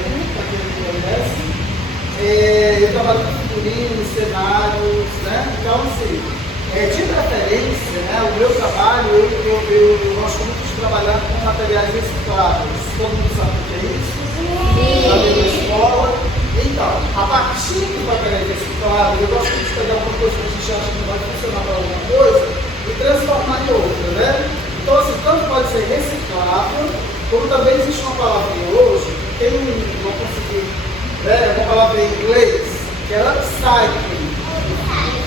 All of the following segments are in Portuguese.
Bahia, para quem não conhece. Eu trabalho com figurinos, cenários, né? Então, assim, de preferência, né, o meu trabalho, eu gosto muito de trabalhar com materiais recicláveis. Todo mundo sabe o que é isso? Na minha escola. Então, a partir do material reciclável, eu gosto muito de pegar uma coisa que a gente acha que não vai funcionar para alguma coisa e transformar em outra, né? Então, assim, tanto pode ser reciclável, como também existe uma palavra hoje, que quem não conseguir, né, uma palavra em inglês, que é upcycling.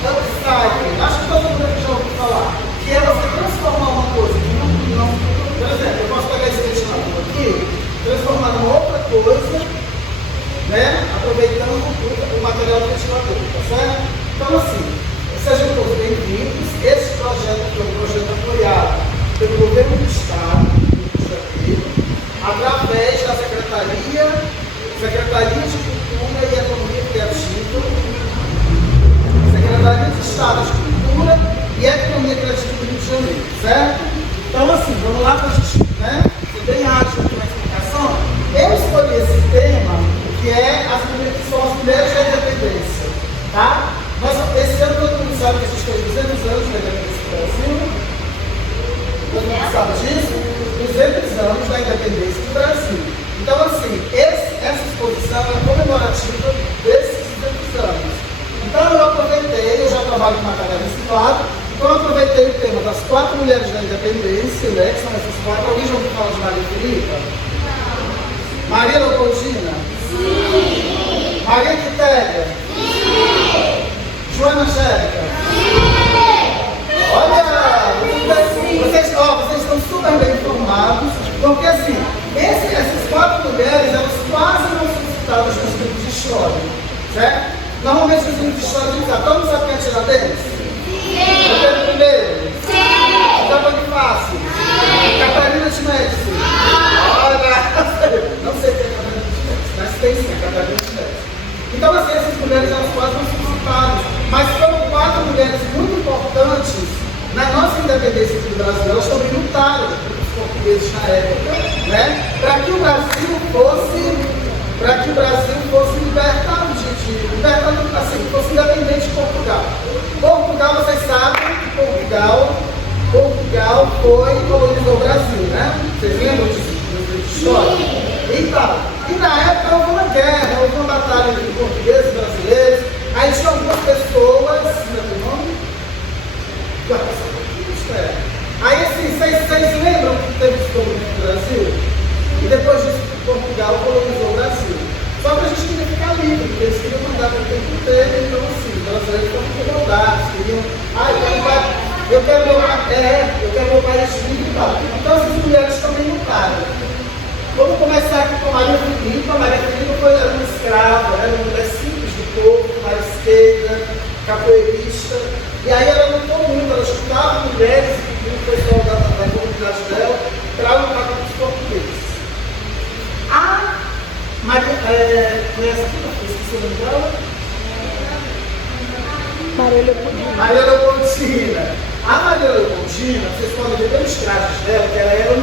Upcycling, acho que todo mundo já ouviu falar, que é você transformar uma coisa que não. Por exemplo, eu posso pegar esse ventilador aqui, transformar numa outra coisa, né, aproveitando o material do ventilador, tá certo? Então, assim, sejam todos bem-vindos. Esse projeto foi um projeto apoiado pelo governo do Estado, do Rio de Janeiro, através da Secretaria de Cultura e Economia Criativa, Secretaria de Estado de Cultura e Economia Criativa do Rio de Janeiro, certo? Então, assim, vamos lá para a gente, né, ser bem ágil aqui na explicação. Eu escolhi esse tema, que é são as mulheres da independência, tá? Esse ano todo mundo sabe que a gente fez 200 anos da independência do Brasil. Todo mundo sabe disso? 200 anos da independência do Brasil. Então, assim, essa exposição é comemorativa desses 200 anos. Então, eu aproveitei, eu já trabalho com material reciclado, então eu aproveitei o tema das 4 mulheres da independência, né, que são essas 4. Alguém já ouviu falar de Maria Filipa? Maria Leopoldina? Sim. Maria Quitéria? Sim. Joana Angélica? Sim. Olha, vocês estão super bem informados, porque assim, essas 4 mulheres, elas quase não são citadas nos livros de história, certo? Normalmente nos livros de história a gente sabe, todo mundo sabe quem é Tiradentes? Sim. Pedro I? Sim. José Bonifácio? Sim. Catarina de Médici? Olha, não sei quem é Catarina de Médici, mas tem sim, Catarina de Médici. Então, assim, essas mulheres, elas quase não são citadas, mas foram 4 mulheres muito importantes na nossa independência aqui do Brasil. Elas também lutaram pelos portugueses na época, né? Para que o Brasil fosse libertado assim, fosse independente de Portugal. Portugal, vocês sabem que Portugal colonizou o Brasil, né? Vocês lembram disso? De história? Então, e na época houve uma guerra, houve uma batalha entre portugueses e brasileiros. Aí tinha algumas pessoas, meu nome? Aí assim, vocês lembram que teve descobrimento do Brasil? E depois disso, Portugal colonizou o Brasil. Só que a gente queria ficar livre, porque eles queriam mandar para o tempo inteiro, então assim, os brasileiros estavam incomodados, queriam, eu quero meu país livre e tal. Então essas mulheres também lutaram. Vamos começar aqui com Maria Filipa. Maria Filipa era uma escrava, era uma mulher simples do povo, marisqueira, capoeirista. E aí ela lutou muito, ela juntava mulheres e o pessoal da comunidade dela para lutar contra os portugueses. A Maria, conhece aqui na esqueci o nome dela? Maria Leopoldina. Maria Leopoldina. A Maria Leopoldina, vocês podem ver pelos trajes dela, que ela era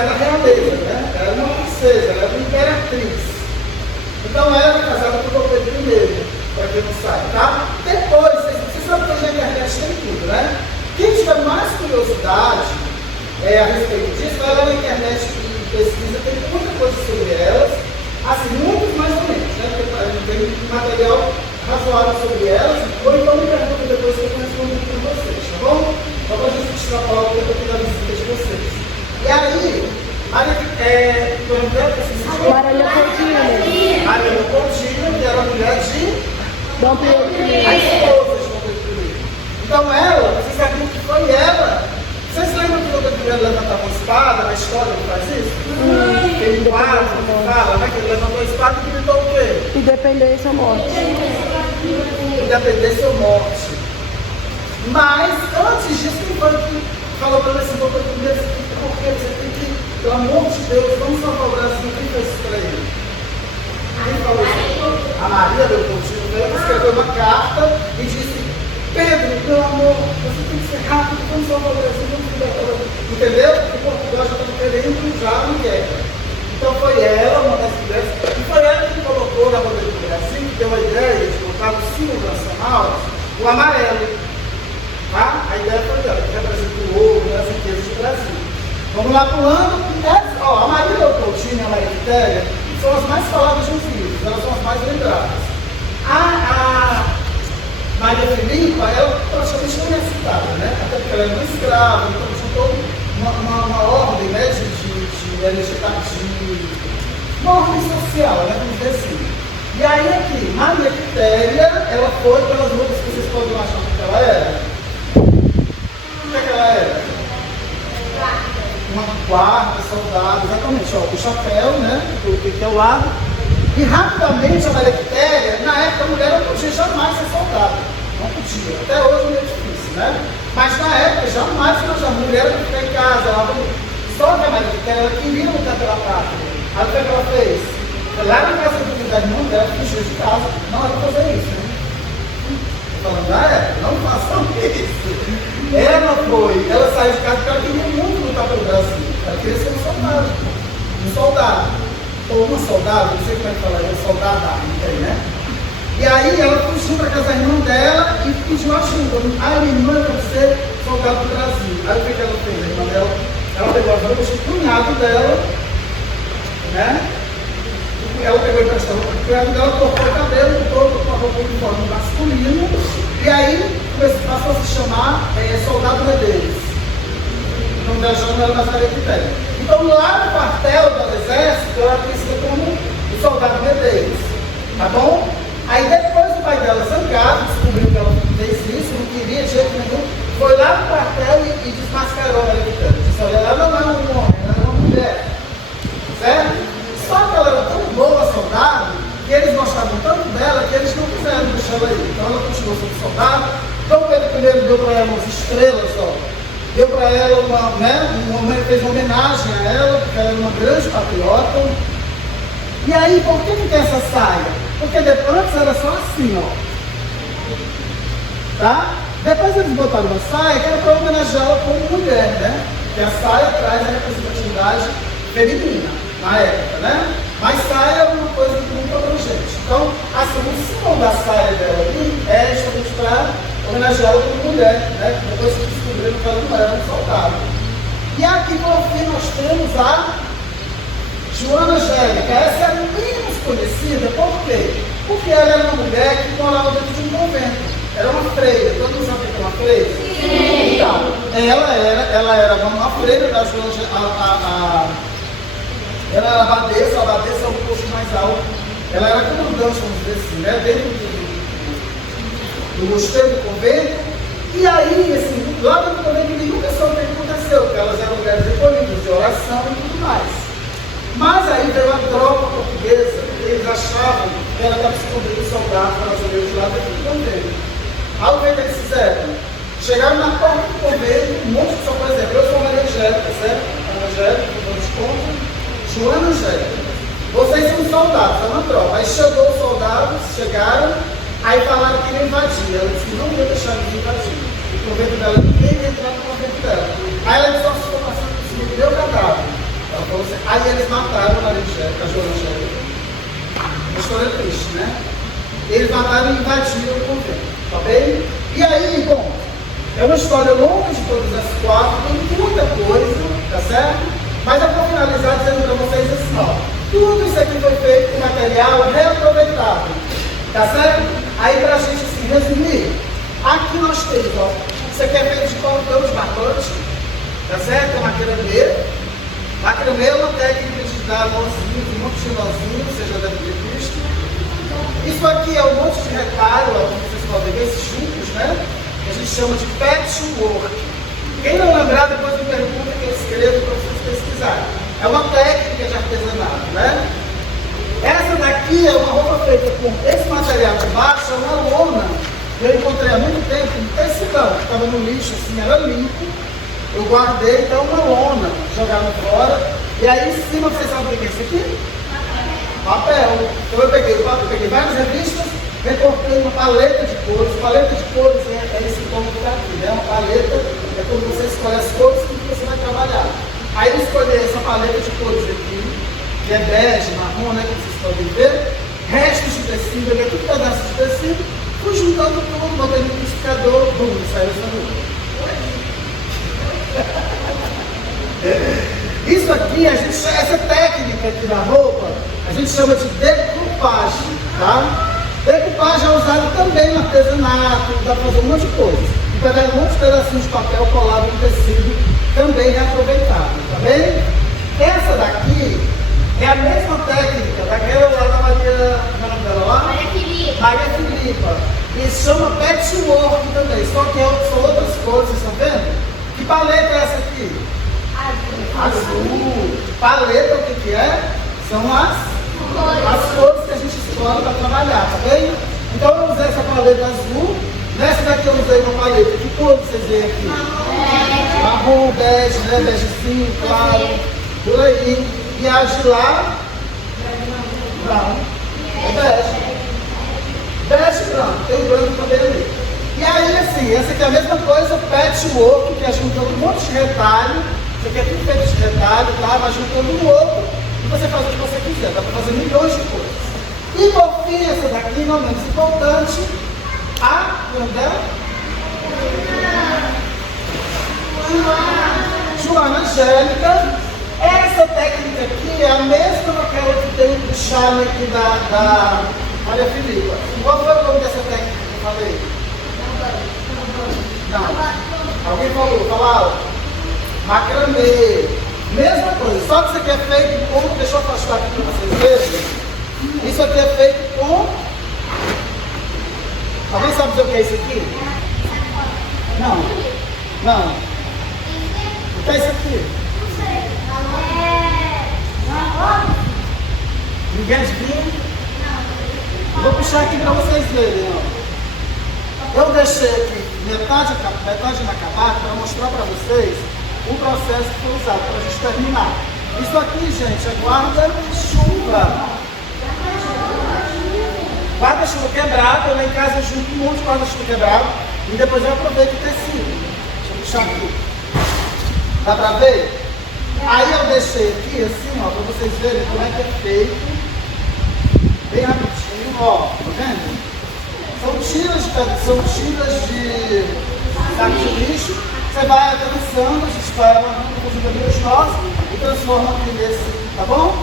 da realeza, né? Ela era uma princesa, ela era uma imperatriz. Então ela era casada com o Dom Pedro I, para quem não sabe, tá? Depois, vocês sabem que na internet tem tudo, né? Quem tiver mais curiosidade a respeito disso, vai lá na internet e pesquisa, tem muita coisa sobre elas, assim, muito mais ou menos, né? Porque tem material razoável sobre elas, ou então me pergunta depois que eu respondo para vocês, tá bom? Só para a gente extrapolar o tempo aqui da visita de vocês. E aí, Maria Leopoldina. Maria Leopoldina, que era a mulher de Dom Pedro I. A esposa de Dom Pedro I. Então ela, vocês sabiam que foi ela? Vocês lembram que o Dom Pedro I levantava uma espada na história que faz isso? Ele fala, né? Que ele levantou a espada e gritou o quê? Independência ou morte. Independência ou morte. Mas, antes disso, quem foi que falou para esse Dom Pedro I? Porque você tem que, pelo amor de Deus, vamos salvar o Brasil. Quem fez isso para ele? Quem falou isso? A Maria Leopoldina. Ela escreveu uma carta e disse: Pedro, meu amor, você tem que ser rápido, vamos salvar o Brasil, vamos libertar o Brasil. Entendeu? Porque Portugal já estava querendo já uma guerra. Então foi ela, uma das ideias, e foi ela que colocou na bandeira do Brasil, que deu a ideia de colocar no símbolo nacional o amarelo. Tá? A ideia foi dela, que representa o ouro, as riquezas do Brasil. Vamos lá pulando. A Maria Leopoldina e a Maria Quitéria são as mais faladas nos livros, elas são as mais lembradas. A Maria Filipa, ela praticamente não é citada, né? Até porque ela é uma escrava, então tinha toda uma ordem, né, uma ordem social, né, vamos dizer assim. E aí aqui, Maria Quitéria, ela foi pelas roupas que vocês podem achar que ela era. O que ela era? Uma guarda, soldado, exatamente, ó, o chapéu, né, que é o lado. E rapidamente a Maria Quitéria, na época a mulher não podia jamais ser soldado. Não podia. Até hoje é meio difícil, né? Mas na época jamais a mulher não ficar em casa. Só que a Maria Quitéria, ela queria lutar pela pátria. Aí o que ela fez? Lá na casa da irmã dela, fugiu de casa. Não era pra fazer isso, né? Falando, não façam isso. Ela saiu de casa porque ela queria muito lutar pelo Brasil. Ela queria ser um soldado. Um soldado. Ou uma soldada, não sei como é que fala, uma soldada, não tem, né? E aí ela fugiu para casa da irmã dela e pediu ajuda. A minha irmã quer ser soldado do Brasil. Aí o que ela fez? A irmã dela, ela pegou as roupas do cunhado dela, né? Ela pegou e prestou roupa do cunhado dela, cortou o cabelo todo com a roupa de uniforme masculino. E aí passou a se chamar Soldado Medeiros. O nome dela já não era mais Maria Quitéria. Então lá no quartel do exército, ela era conhecida como o Soldado Medeiros. Tá bom? Aí depois o pai dela, zangado, descobriu que ela fez isso, não queria de jeito nenhum, foi lá no quartel e desmascarou a Maria Quitéria. Disse, olha, ela não é um homem, ela é uma mulher. Certo? Só que ela era tão boa soldado, que eles gostavam tanto dela, que eles não quiseram deixar ela ir. Então ela continuou sendo soldado. Dom Pedro I deu para ela umas estrelas, ó. Deu para ela fez uma homenagem a ela, porque ela era uma grande patriota. E aí, por que tem essa saia? Porque antes era só assim, ó. Tá? Depois eles botaram uma saia que era para homenageá-la como mulher, né? Porque a saia traz a representatividade feminina, na época, né? Mas saia é uma coisa muito abrangente. Então, assim, o símbolo da saia dela ali é justamente para homenageá-la como mulher, né? Depois que descobriram que ela não era um soldado. E aqui, por fim, nós temos a Joana Angélica. Essa é a menos conhecida, por quê? Porque ela era uma mulher que morava dentro de um convento. Era uma freira. Todo mundo sabe o que é uma freira? Sim. Então, ela era uma freira da Joana. Ela era abadesa, a abadesa é um posto mais alto. Ela era comandante, vamos dizer assim, né? Dentro do mosteiro do convento. E aí, assim, lá dentro do convento, ninguém nunca soube o que aconteceu, porque elas eram mulheres recolhidas de oração e tudo mais. Mas aí veio a tropa portuguesa, eles achavam que ela estava escondendo soldados brasileiros lá dentro do convento. Aí o que eles fizeram? Chegaram na porta do convento, um monte de pessoas, por exemplo, eu sou Maria Angélica, certo? Maria Angélica, não te conto. Joana Angélica. Vocês são soldados, é uma tropa. Aí chegou os soldados, chegaram, aí falaram que iam invadir. Ela disse que não ia deixar eles invadir. O convento dela, ninguém ia entrar no convento dela. Aí ela disse, nossa, estou passando por cima do meu cadáver. Ela falou assim, aí eles mataram a Maria Angélica, a Joana Angélica. Uma história triste, né? Eles mataram e invadiram o convento, tá bem? E aí, bom, é uma história longa de todas as quatro, tem muita coisa, tá certo? Mas eu vou finalizar dizendo para vocês assim, ó, tudo isso aqui foi feito com material reaproveitável, tá certo? Aí para a gente assim, resumir, aqui nós temos, ó, isso aqui é feito de cordão de barbante, tá certo? É maquilameira. Maquilameira é uma técnica de dar nozinhos, um monte de nozinhos, você já deve ter visto. Isso aqui é um monte de retalho, ó, como vocês podem ver, esses chupos, né? Que a gente chama de patchwork. Quem não lembrar, depois me pergunta que eu escrevo para vocês pesquisarem. É uma técnica de artesanato, né? Essa daqui é uma roupa feita com esse material de baixo, é uma lona que eu encontrei há muito tempo, um tecidão, que estava no lixo, assim, era limpo. Eu guardei, então, uma lona, jogaram fora. E aí em cima, vocês sabem o que é isso aqui? Papel. Então eu peguei várias revistas, recortei uma paleta de cores. Paleta de cores é esse como que está aqui, né? Uma paleta é quando você escolhe as cores que você vai trabalhar. Aí eu escolhi essa paleta de cores aqui, que é bege, marrom, né, que vocês podem ver, restos de tecido, ele é tudo pedaço de tecido, fui juntando tudo, botei no liquidificador, bum, saiu essa roupa. Isso aqui, essa técnica aqui da roupa, a gente chama de decoupagem, tá? Decoupagem é usado também no artesanato, dá para fazer um monte de coisa. Pegar um monte de pedacinhos de papel colado no tecido, também reaproveitado, tá bem? Essa daqui é a mesma técnica daquela lá da Maria, como é o nome dela lá? Maria Filipa. Maria Filipa. E se chama patchwork também, só que são outras cores, vocês estão vendo? Que paleta é essa aqui? Azul. Paleta, o que é? São as cores que a gente escolhe para trabalhar, tá bem? Então eu usei essa paleta azul. Nessa daqui eu usei uma paleta. Que cor vocês veem aqui? Marrom, bege, né? Begezinho, claro. Por aí. E a de lá? Branco. É bege. Bege branco. Tem branco também ali. E aí, assim, essa aqui é a mesma coisa, patchwork, que é juntando um monte de retalho. Isso aqui é tudo feito de retalho, tá? Mas juntando um outro e você faz o que você quiser. Dá para fazer milhões de coisas. E por fim, essa daqui, não menos importante, a Joana Angélica. Essa técnica aqui é a mesma daquela que tem do charme aqui da Maria Filipa. Qual foi o nome dessa técnica que eu falei? Não. Alguém falou? Fala alto. Macramê. Mesma coisa, só que isso aqui é feito com. Deixa eu afastar aqui para vocês verem. Isso aqui é feito com. Alguém sabe dizer o que é isso aqui? Não. Não. O que é isso aqui? Ninguém adivinha? Vou puxar aqui para vocês verem. Ó. Eu deixei aqui metade inacabada para mostrar para vocês o processo que foi usado para a gente terminar. Isso aqui, gente, é guarda-chuva. Guarda-chuva quebrado, eu lá em casa eu junto um monte de guarda-chuva quebrado e depois eu aproveito o tecido. Deixa eu puxar aqui. Dá pra ver? Aí eu deixei aqui assim, ó, pra vocês verem como é que é feito. Bem rapidinho, ó, tá vendo? São tiras de saco de lixo. Você vai atravessando, a gente vai fazendo ali os nós e transforma aqui nesse, tá bom?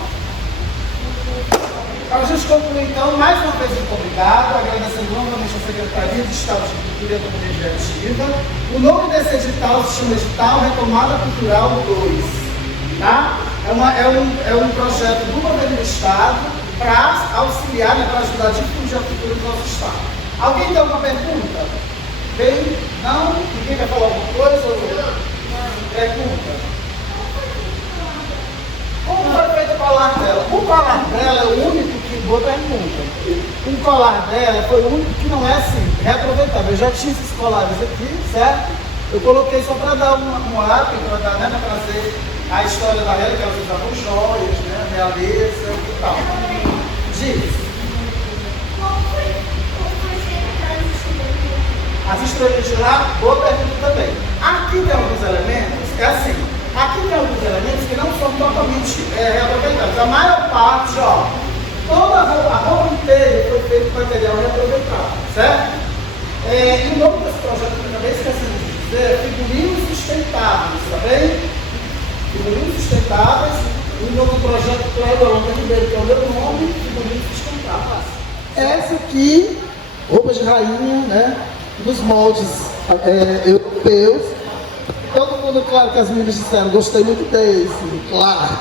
Para a gente concluir, então, mais uma vez muito obrigado, agradecendo novamente a Secretaria de Estado de Cultura e Economia Criativa. O nome desse edital se chama Edital Retomada Cultural 2. Tá? É um projeto do governo do Estado para auxiliar, para ajudar a difundir a cultura do nosso Estado. Alguém tem alguma pergunta? Bem? Não? Ninguém quer falar alguma coisa? Pergunta. Como foi feito o colar dela? O colar dela é o único que, boa pergunta, o colar dela foi o único que não é assim, reaproveitável. Eu já tinha esses colares aqui, certo? Eu coloquei só para dar um up, para dar, né, para trazer a história da ela, que elas usavam joias, né, realeza e tal. Diz. As estrelas de lá, boa pergunta também. Aqui tem alguns elementos, é assim. Aqui tem alguns elementos que não são totalmente reaproveitados. A maior parte, ó, toda a roupa inteira foi feita com material reaproveitado, certo? E o nome desse projeto que eu acabei esquecendo de dizer é Figurinos Sustentáveis, tá bem? Figurinos Sustentáveis, e o novo projeto Cléber Alonso Ribeiro, que é o meu nome, Figurinos Sustentáveis. Essa aqui, roupa de rainha, né? Dos moldes europeus. Todo mundo, claro que as meninas disseram, gostei muito desse, claro.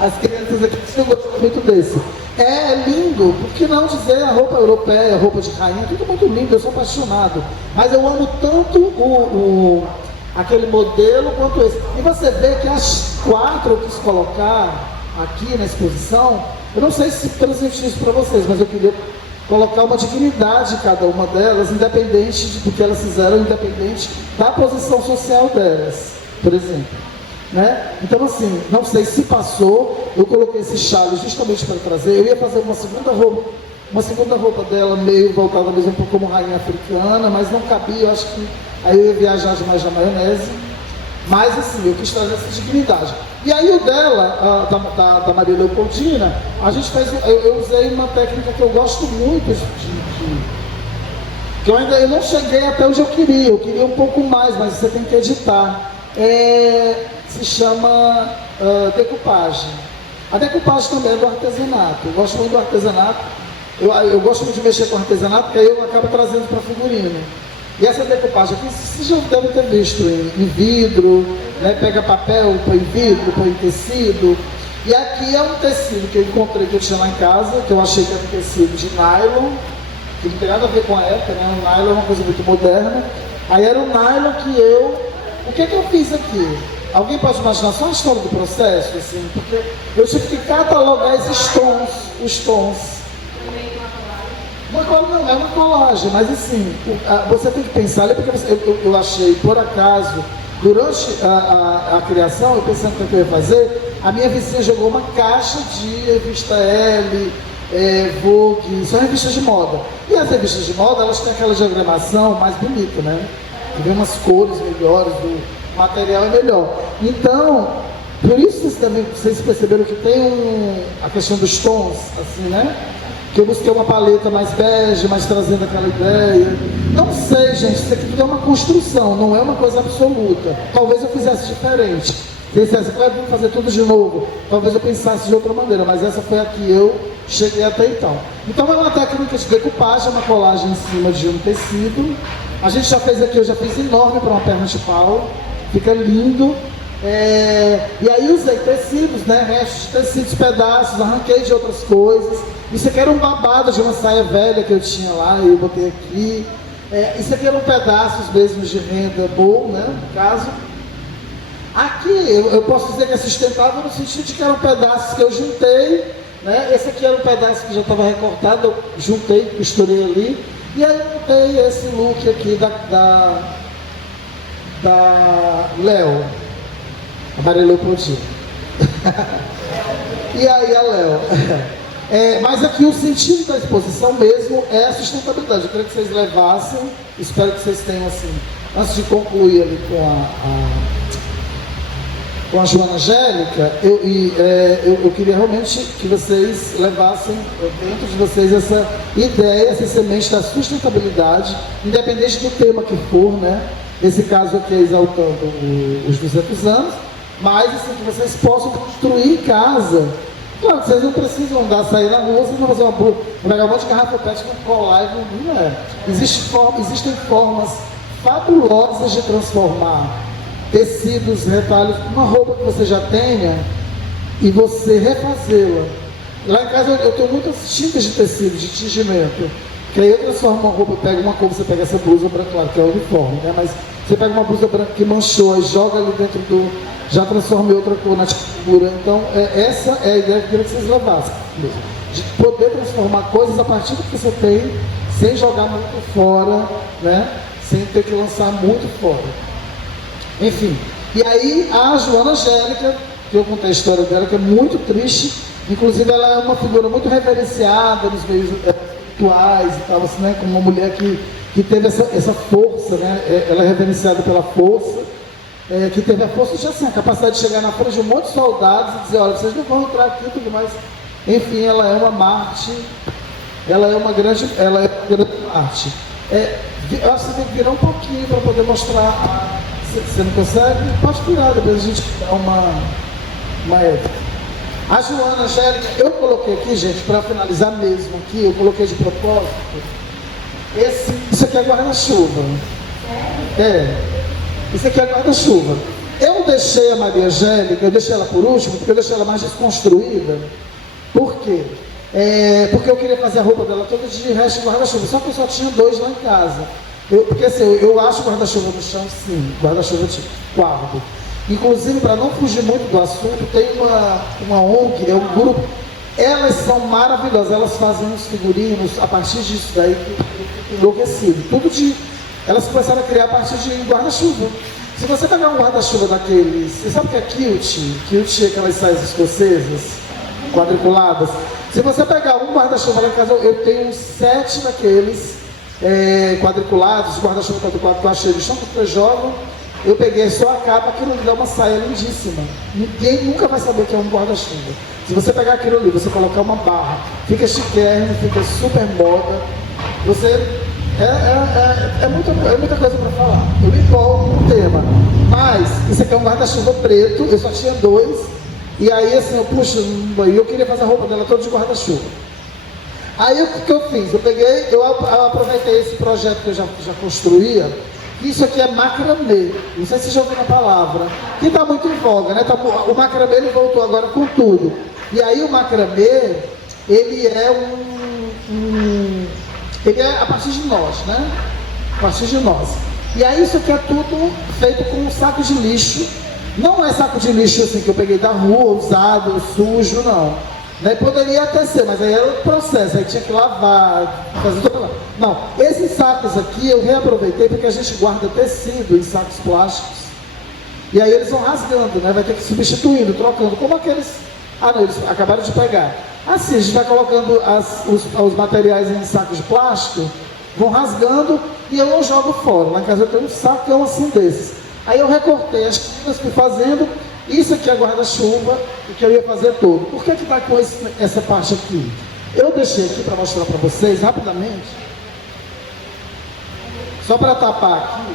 As crianças aqui disseram, gostei muito desse. É lindo, por que não dizer a roupa europeia, a roupa de rainha, tudo muito lindo, eu sou apaixonado. Mas eu amo tanto aquele modelo quanto esse. E você vê que as 4 eu quis colocar aqui na exposição, eu não sei se transmitir isso para vocês, mas eu queria colocar uma dignidade em cada uma delas, independente do que elas fizeram, independente da posição social delas, por exemplo. Né? Então, assim, não sei se passou, eu coloquei esse chale justamente para trazer. Eu ia fazer uma segunda roupa dela, meio voltada mesmo como rainha africana, mas não cabia, eu acho que aí eu ia viajar demais na maionese. Mas assim, eu quis trazer essa dignidade. E aí o dela, da Maria Leopoldina, a gente fez, eu usei uma técnica que eu gosto muito que eu não cheguei até onde eu queria um pouco mais, mas você tem que editar. Se chama decupagem. A decupagem também é do artesanato. Eu gosto muito do artesanato. Eu gosto muito de mexer com artesanato, porque aí eu acabo trazendo para figurino. E essa decupagem aqui, vocês já devem ter visto em vidro, né? Pega papel, põe em vidro, põe em tecido. E aqui é um tecido que eu encontrei, que eu tinha lá em casa, que eu achei que era um tecido de nylon, que não tem nada a ver com a época, né? O nylon é uma coisa muito moderna. Aí era o nylon que o que eu fiz aqui? Alguém pode imaginar só a história do processo, assim? Porque eu tive que catalogar os tons. Não é uma colagem, mas assim, você tem que pensar, porque eu achei, por acaso, durante a criação, eu pensando no que eu ia fazer, a minha vizinha jogou uma caixa de revista Elle, Vogue, são revistas de moda. E as revistas de moda, elas têm aquela diagramação mais bonita, né? Que vem umas cores melhores, o material é melhor. Então, por isso vocês perceberam que tem a questão dos tons, assim, né? Que eu busquei uma paleta mais bege, mais trazendo aquela ideia. Não sei, gente, isso aqui tudo é uma construção, não é uma coisa absoluta. Talvez eu fizesse diferente. Se eu dissesse, vamos fazer tudo de novo, talvez eu pensasse de outra maneira, mas essa foi a que eu cheguei até então. Então é uma técnica de decupagem, uma colagem em cima de um tecido. A gente já fez aqui, eu já fiz enorme para uma perna de pau, fica lindo. E aí usei tecidos, né, restos de tecidos, pedaços, arranquei de outras coisas. Isso aqui era um babado de uma saia velha que eu tinha lá, eu botei aqui. Isso aqui eram pedaços mesmo de renda boa, né, no caso. Aqui eu posso dizer que é sustentável no sentido de que eram pedaços que eu juntei, né. Esse aqui era um pedaço que já estava recortado, eu juntei, costurei ali. E aí eu montei esse look aqui da Léo. A Maria Leopoldina. E aí a Léo. Mas aqui o sentido da exposição mesmo é a sustentabilidade. Eu queria que vocês levassem, espero que vocês tenham assim, antes de concluir ali com a Joana Angélica, eu queria realmente que vocês levassem dentro de vocês essa ideia, essa semente da sustentabilidade, independente do tema que for, né? Nesse caso aqui é exaltando os 200 anos, mas assim, que vocês possam construir em casa. Claro que vocês não precisam sair na rua, vocês vão fazer pegar um monte de garrafa pet e colar e não é. Existem formas fabulosas de transformar tecidos, retalhos, uma roupa que você já tenha e você refazê-la. Lá em casa eu tenho muitas tintas de tecido, de tingimento, que aí eu transformo uma roupa, pego uma cor, você pega essa blusa branca, claro que é uniforme, né? Mas você pega uma blusa branca que manchou e joga ali dentro já transforma em outra cor na tintura. Então, essa é a ideia que eu queria que vocês levassem, de poder transformar coisas a partir do que você tem, sem jogar muito fora, né? Sem ter que lançar muito fora. Enfim, e aí a Joana Angélica, que eu contei a história dela, que é muito triste, inclusive ela é uma figura muito reverenciada nos meios espirituais e tal, assim, né? Como uma mulher que teve essa força, né? Ela é reverenciada pela força, que teve a força de assim, a capacidade de chegar na frente de um monte de soldados e dizer, olha, vocês não vão entrar aqui e tudo mais. Enfim, ela é uma Marte, ela é uma grande Marte. Eu acho que você tem que virar um pouquinho para poder mostrar. Você não consegue? Pode virar, depois a gente dá uma época. A Joana Angélica, eu coloquei aqui, gente, para finalizar mesmo aqui, eu coloquei de propósito. Isso aqui é guarda-chuva. Isso aqui é guarda-chuva. Eu deixei a Maria Angélica, eu deixei ela por último, porque eu deixei ela mais desconstruída. Por quê? Porque eu queria fazer a roupa dela toda de resto de guarda-chuva, só que eu só tinha 2 lá em casa. Porque assim, eu acho guarda-chuva no chão, sim, guarda-chuva de guardo. Inclusive, para não fugir muito do assunto, tem uma ONG, é um grupo, elas são maravilhosas, elas fazem uns figurinos a partir disso daí, enlouquecido. Elas começaram a criar a partir de guarda-chuva. Se você pegar um guarda-chuva daqueles, você sabe o que é kilt? Kilt é aquelas saias escocesas, quadriculadas. Se você pegar um guarda-chuva lá em casa, eu tenho uns 7 daqueles quadriculados, guarda-chuva quadriculado que eu achei, eles são que vocês jogam, eu peguei só a capa, aquilo ali dá uma saia lindíssima. Ninguém nunca vai saber que é um guarda-chuva. Se você pegar aquilo ali, você colocar uma barra, fica chiquérrimo, fica super moda. Você... É muita coisa para falar. Eu me empolgo com o tema. Mas, isso aqui é um guarda-chuva preto, eu só tinha 2. E aí, assim, eu queria fazer a roupa dela toda de guarda-chuva. Aí, o que eu fiz? Eu aproveitei esse projeto que eu já construía. Isso aqui é macramê. Não sei se vocês já ouviram a palavra. Que está muito em voga, né? O macramê, ele voltou agora com tudo. E aí, o macramê, ele é ele é a partir de nós, né? A partir de nós. E aí isso aqui é tudo feito com um saco de lixo. Não é saco de lixo assim que eu peguei da rua, usado, sujo, não. Né? Poderia até ser, mas aí era outro processo. Aí tinha que lavar, fazer tudo lá. Não, esses sacos aqui eu reaproveitei porque a gente guarda tecido em sacos plásticos. E aí eles vão rasgando, né? Vai ter que ir substituindo, trocando, como aqueles... Ah não, eles acabaram de pegar. Assim, a gente vai colocando os materiais em sacos de plástico, vão rasgando e eu não jogo fora. Lá em casa eu tenho um sacão assim desses. Aí eu recortei as tiras, fui fazendo. Isso aqui é guarda-chuva, o que eu ia fazer todo. Por que está com essa parte aqui? Eu deixei aqui para mostrar para vocês rapidamente. Só para tapar aqui.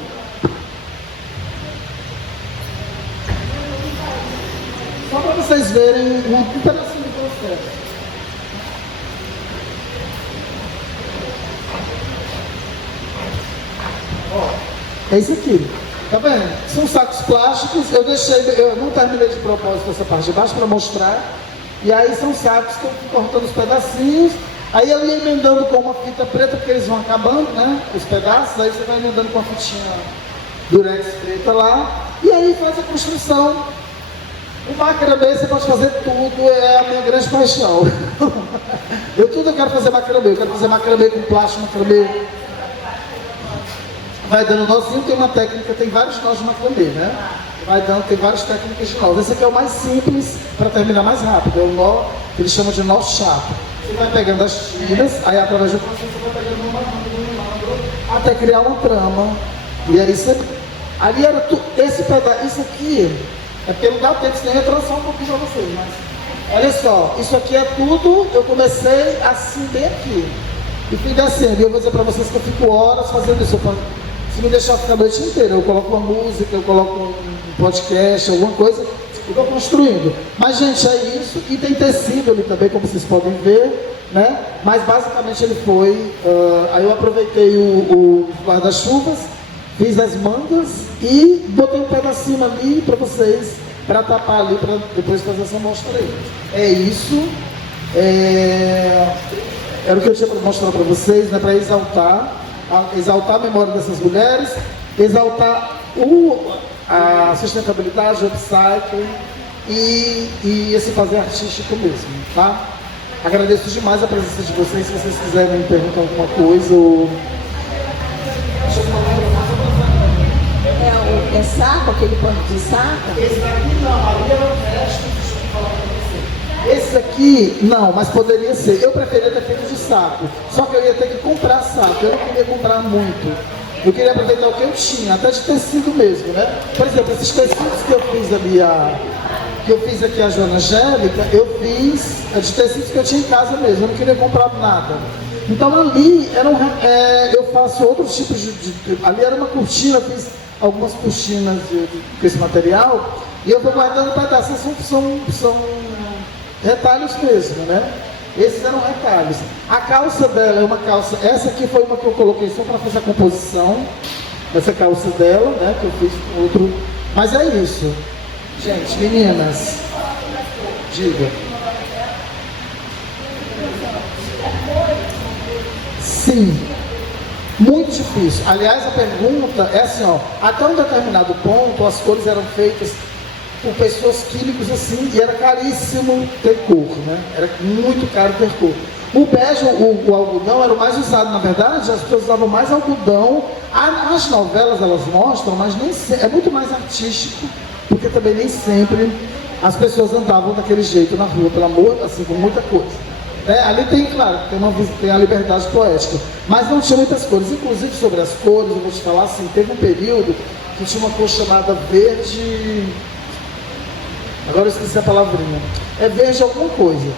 Só para vocês verem um pedacinho do processo. É isso aqui, tá vendo? São sacos plásticos, eu não terminei de propósito essa parte de baixo para mostrar. E aí são sacos que eu fui cortando os pedacinhos. Aí eu ia emendando com uma fita preta, porque eles vão acabando, né? Os pedaços, aí você vai emendando com a fitinha durex preta lá. E aí faz a construção. O macramê você pode fazer tudo, é a minha grande paixão. Eu quero fazer macramê, eu quero fazer macramê com plástico, macramê. Vai dando nozinho, tem uma técnica, tem vários nós de macramê, né? Vai dando, tem várias técnicas de nó. Esse aqui é o mais simples, para terminar mais rápido, é o nó que eles chamam de nó chato. Você vai pegando as tiras, aí através do processo você vai pegando uma, até criar uma trama. E aí você... Ali era tudo, esse pedaço, isso aqui, é porque não dá tempo, senão eu ia traçar um pouquinho para vocês, mas... Olha só, isso aqui é tudo, eu comecei assim, bem aqui. E fui descendo, e eu vou dizer para vocês que eu fico horas fazendo isso. Se me deixar ficar a noite inteira, eu coloco uma música, eu coloco um podcast, alguma coisa, e vou construindo. Mas, gente, é isso. E tem tecido ali também, como vocês podem ver, né? Mas, basicamente, ele foi... aí eu aproveitei o guarda-chuvas, fiz as mangas e botei um pedacinho ali para vocês, para tapar ali, para depois fazer essa mostra aí. É isso. Era o que eu tinha para mostrar para vocês, né? Para exaltar a memória dessas mulheres, exaltar a sustentabilidade, o upcycling e esse fazer artístico mesmo, tá? Agradeço demais a presença de vocês. Se vocês quiserem me perguntar alguma coisa ou... É saco, aquele pano de saco? Esse daqui não, ali era o resto, deixa eu falar pra você. Esse aqui, não, mas poderia ser. Eu preferia ter feito de saco. Só que eu ia ter que comprar saco. Eu não queria comprar muito. Eu queria aproveitar o que eu tinha, até de tecido mesmo, né? Por exemplo, esses tecidos que eu fiz ali, que eu fiz aqui a Joana Angélica, eu fiz de tecidos que eu tinha em casa mesmo. Eu não queria comprar nada. Então ali eu faço outros tipos ali era uma cortina, eu fiz algumas cortinas com esse material e eu vou guardando pedaços. São retalhos mesmo, né? Esses eram retalhos. A calça dela é uma calça, essa aqui foi uma que eu coloquei só para fazer a composição, essa calça dela, né? Que eu fiz com outro. Mas é isso. Gente, meninas, diga. Sim, muito difícil. Aliás, a pergunta é assim, ó, até um determinado ponto as cores eram feitas por pessoas químicos assim, e era caríssimo ter cor, né? Era muito caro ter cor. O bege, o algodão era o mais usado, na verdade, as pessoas usavam mais algodão. As novelas elas mostram, mas nem é muito mais artístico, porque também nem sempre as pessoas andavam daquele jeito na rua, pelo amor, assim, com muita coisa. Ali tem, claro, tem a liberdade poética, mas não tinha muitas cores. Inclusive sobre as cores, eu vou te falar assim, teve um período que tinha uma cor chamada verde. Agora eu esqueci a palavrinha. É verde alguma coisa.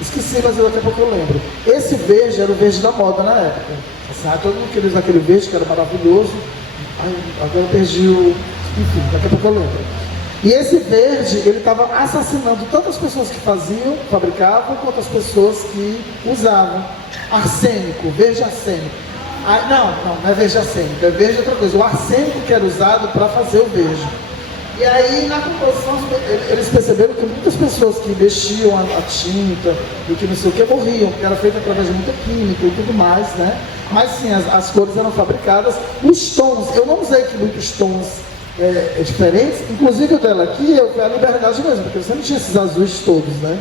Esqueci, mas daqui a pouco eu lembro. Esse verde era o verde da moda na época. Assim, todo mundo queria usar aquele verde que era maravilhoso. Ai, agora eu perdi o. Enfim, daqui a pouco eu lembro. E esse verde, ele estava assassinando tanto as pessoas que fabricavam, quanto as pessoas que usavam. Arsênico, verde arsênico. Não é verde arsênico, é verde outra coisa. O arsênico que era usado para fazer o verde. E aí, na composição, eles perceberam que muitas pessoas que mexiam a tinta e que não sei o que morriam, porque era feito através de muita química e tudo mais, né? Mas sim, as cores eram fabricadas. Os tons, eu não usei aqui muitos tons diferentes, inclusive o dela aqui, eu fui a liberdade mesmo, porque você não tinha esses azuis todos, né?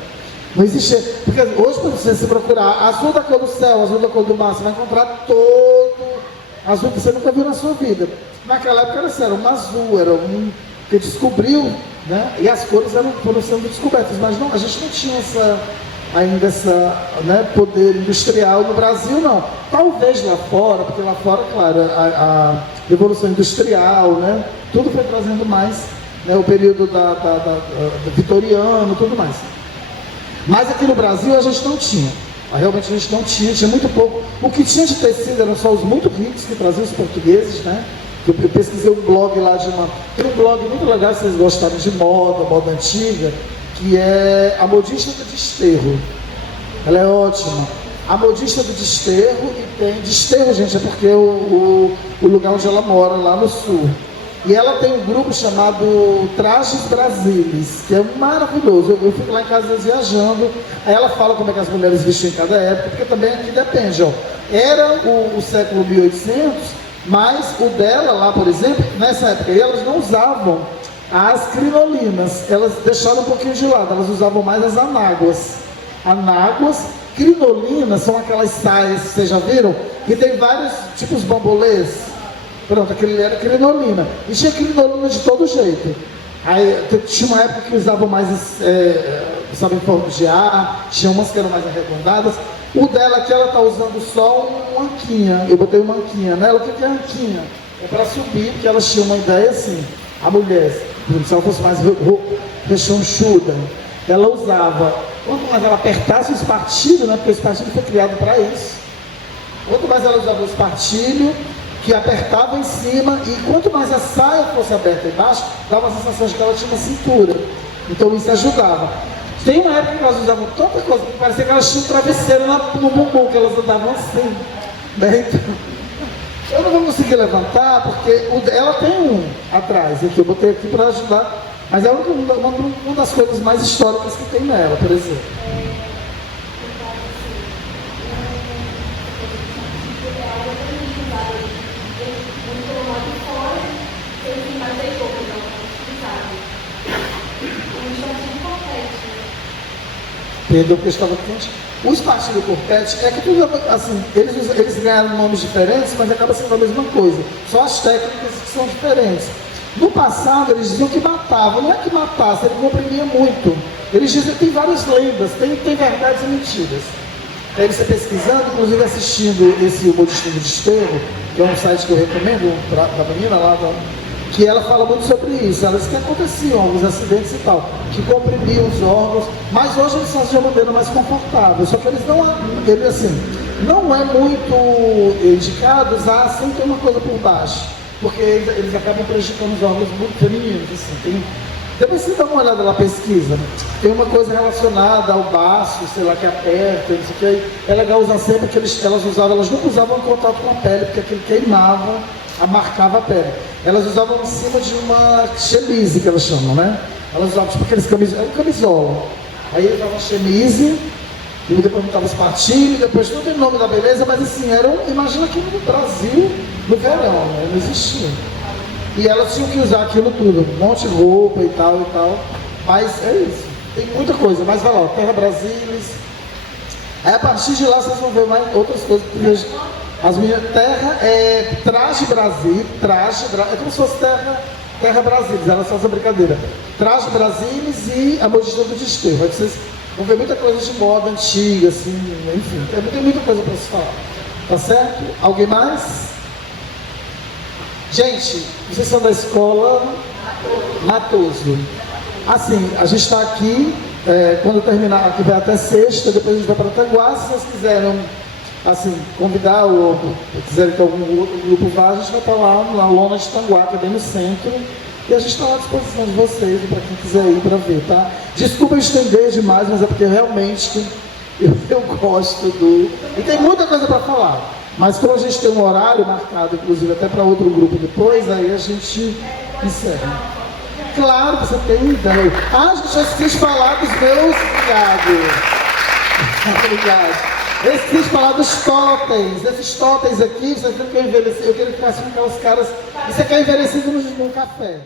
Não existia, porque hoje quando você se procurar azul da cor do céu, azul da cor do mar, você vai encontrar todo azul que você nunca viu na sua vida. Naquela época era assim, era um azul, era um que descobriu, né? E as cores foram sendo descobertas, mas não, a gente não tinha ainda esse poder industrial no Brasil, não. Talvez lá fora, porque lá fora, claro, a revolução industrial, né? Tudo foi trazendo mais, né? O período do vitoriano, tudo mais. Mas aqui no Brasil a gente não tinha. Realmente a gente não tinha muito pouco. O que tinha de tecido eram só os muito ricos que traziam os portugueses, né? Eu pesquisei um blog lá tem um blog muito legal, se vocês gostarem de moda antiga, que é a Modista do Desterro. Ela é ótima. A Modista do Desterro, e tem Desterro, gente, é porque o lugar onde ela mora, lá no sul. E ela tem um grupo chamado Trajes Brasilis, que é maravilhoso. Eu fico lá em casa viajando, aí ela fala como é que as mulheres vestiam em cada época, porque também aqui depende, ó. Era o século 1800, mas o dela lá, por exemplo, nessa época aí, elas não usavam as crinolinas, elas deixaram um pouquinho de lado, elas usavam mais as anáguas. Anáguas, crinolinas são aquelas saias, vocês já viram? Que tem vários tipos de bambolês. Pronto, aquele era crinolina. E tinha crinolina de todo jeito. Aí tinha uma época que usavam mais, em forma de ar, tinha umas que eram mais arredondadas. O dela aqui, ela está usando só uma anquinha. Eu botei uma anquinha nela. O que é anquinha? É para subir, porque elas tinham uma ideia assim. A mulher, se ela fosse mais rechonchuda, ela usava, quanto mais ela apertasse o espartilho, né? Porque o espartilho foi criado para isso. Quanto mais ela usava o espartilho, que apertava em cima, e quanto mais a saia fosse aberta embaixo, dava a sensação de que ela tinha uma cintura. Então isso ajudava. Tem uma época que elas usavam tanta coisa, que parecia que elas tinham um travesseiro no bumbum, que elas andavam assim. Né? Então, eu não vou conseguir levantar, porque ela tem um atrás, aqui, eu botei aqui para ajudar, mas é uma das coisas mais históricas que tem nela, por exemplo. Perdeu porque estava quente. O espartilho corpete é que tudo assim, eles ganharam nomes diferentes, mas acaba sendo a mesma coisa. Só as técnicas que são diferentes. No passado eles diziam que matava, não é que matasse, ele comprimia muito. Eles diziam que tem várias lendas, tem verdades e mentiras. Aí você pesquisando, inclusive assistindo esse Modista do Desterro, que é um site que eu recomendo para a menina lá, que ela fala muito sobre isso. Ela diz que aconteciam alguns acidentes e tal, que comprimiam os órgãos, mas hoje eles fazem de uma maneira mais confortável, só que eles não é muito indicados a sem ter uma coisa por baixo, porque eles acabam prejudicando os órgãos muito femininos, assim. Depois você dá uma olhada na pesquisa, tem uma coisa relacionada ao baço, sei lá, que aperta, não sei o que. É legal usar sempre que elas nunca usavam contato com a pele, porque aquilo queimava, marcava a pele. Elas usavam em cima de uma chemise, que elas chamam, né? Elas usavam tipo aqueles camisola. Aí usavam chemise, e depois botava espartilho, depois não tem nome da beleza, mas assim, imagina que no Brasil, no verão, né? Não existia. E elas tinham que usar aquilo tudo, um monte de roupa e tal, mas é isso, tem muita coisa, mas vai lá, Terra Brasilis, aí a partir de lá vocês vão ver mais outras coisas, porque as minhas terra é Traje Brasil, é como se fosse Terra Brasilis, elas fazem a brincadeira, Traje Brasilis e a Modista do Desterro, aí vocês vão ver muita coisa de moda antiga, assim, enfim, tem muita coisa para se falar, tá certo? Alguém mais? Gente, vocês são da escola Matoso. Assim, a gente está aqui, quando terminar, aqui vai até sexta, depois a gente vai para Tanguá. Se vocês quiserem, assim, convidar ou quiserem que algum outro grupo vá, a gente vai estar lá na lona de Tanguá, que é bem no centro. E a gente está à disposição de vocês, para quem quiser ir para ver, tá? Desculpa estender demais, mas é porque realmente eu gosto do... E tem muita coisa para falar. Mas como a gente tem um horário marcado, inclusive até para outro grupo depois, aí a gente encerra. Claro que você tem ideia. Ah, gente, eu esqueci de falar dos meus... Obrigado. Eu esqueci de falar dos totens. Esses totens aqui, vocês viram que eu envelheci. Eu queria que ficasse com aquelas caras... Isso aqui é envelhecido no café.